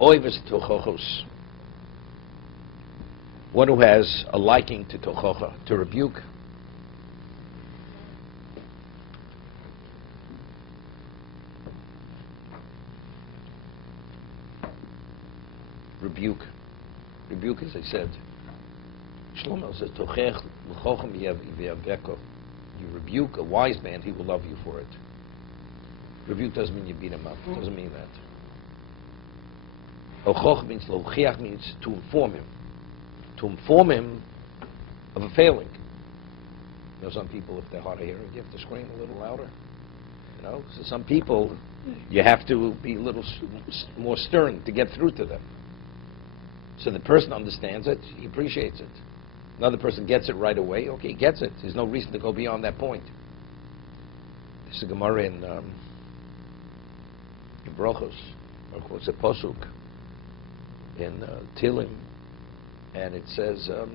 Oivus tochochos. One who has a liking to tochocha, to rebuke. Rebuke, as I said. Shlomo says, Tochech l'chochem yaveko. You rebuke a wise man, he will love you for it. Rebuke doesn't mean you beat him up. It doesn't mean that. Ochoch means, lochiach means to inform him. To inform him of a failing. You know, some people, if they're hard of hearing, you have to scream a little louder. You know, so some people, you have to be a little more stern to get through to them. So the person understands it, he appreciates it. Another person gets it right away, okay, he gets it. There's no reason to go beyond that point. There's a Gemara in Brochos, or it's a Posuk, in Tilim, and it says, so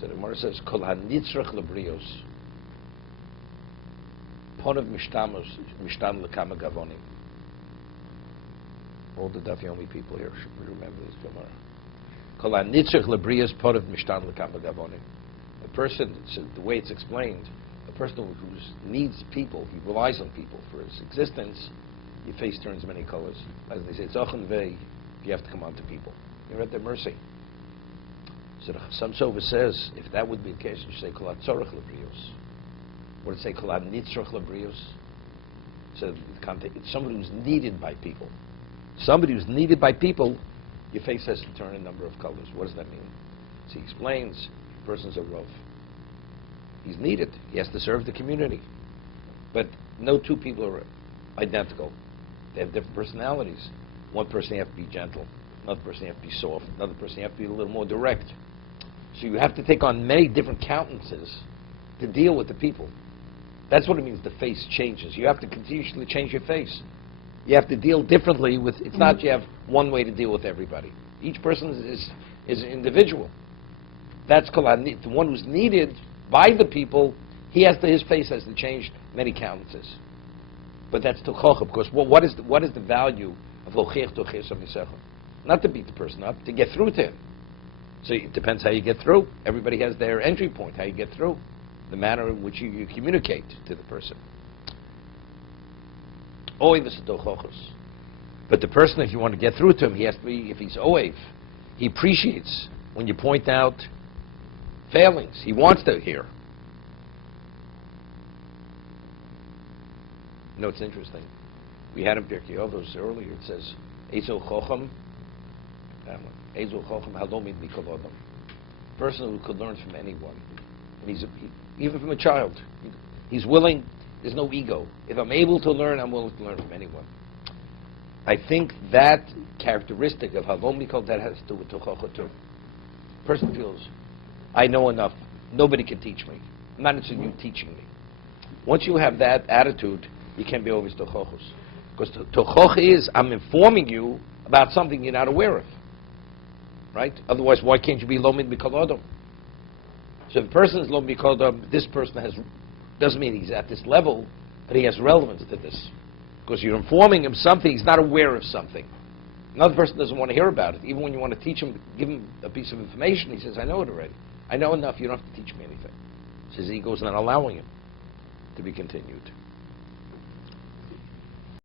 the Gemara says, Kol hanitzrach lebrios, ponav mishtam lekama gavonim. All the Daf Yomi people here should remember this Gemara. Kol hanitzrach lebrios, ponav mishtam lekama gavonim. A person, the way it's explained, a person who needs people, he relies on people for his existence, your face turns many colors. As they say, tzochem vei, you have to come on to people. You're at their mercy. So the Chassam Sofer says, if that would be the case, you say, Kol hatzorach lebrios. What did it say, Kol hanitzrach lebrios? So it's somebody who's needed by people. Somebody who's needed by people, your face has to turn a number of colors. What does that mean? So he explains, the person's a rov. He's needed. He has to serve the community. But no two people are identical. They have different personalities. One person you have to be gentle. Another person you have to be soft. Another person you have to be a little more direct. So you have to take on many different countenances to deal with the people. That's what it means the face changes. You have to continuously change your face. You have to deal differently with, it's not you have one way to deal with everybody. Each person is an individual. That's the one who's needed by the people, his face has to change many countenances. But that's tochocha, because what is the value of lochech tochech samisecha? Not to beat the person up, to get through to him. So it depends how you get through. Everybody has their entry point, how you get through, the manner in which you communicate to the person. But the person, if you want to get through to him, he has to be, if he's oev, he appreciates when you point out failings. He wants to hear. You know, it's interesting. We had in Pirkei Avos earlier, it says, Ezo Chochem, Halomid Mikolodom. Person who could learn from anyone. And even from a child. He's willing, there's no ego. If I'm able to learn, I'm willing to learn from anyone. I think that characteristic of Halom Mikol, that has to do with Tochocha too. Person feels, I know enough. Nobody can teach me. I'm not interested in you teaching me. Once you have that attitude, you can't be always Tochochos. Because Tochoch is, I'm informing you about something you're not aware of. Right? Otherwise, why can't you be Lomid Mikolodom? So if a person is Lomid Mikolodom, this person doesn't mean he's at this level, but he has relevance to this. Because you're informing him something, he's not aware of something. Another person doesn't want to hear about it. Even when you want to teach him, give him a piece of information, he says, I know it already. I know enough, you don't have to teach me anything. So his ego's not allowing him to be continued.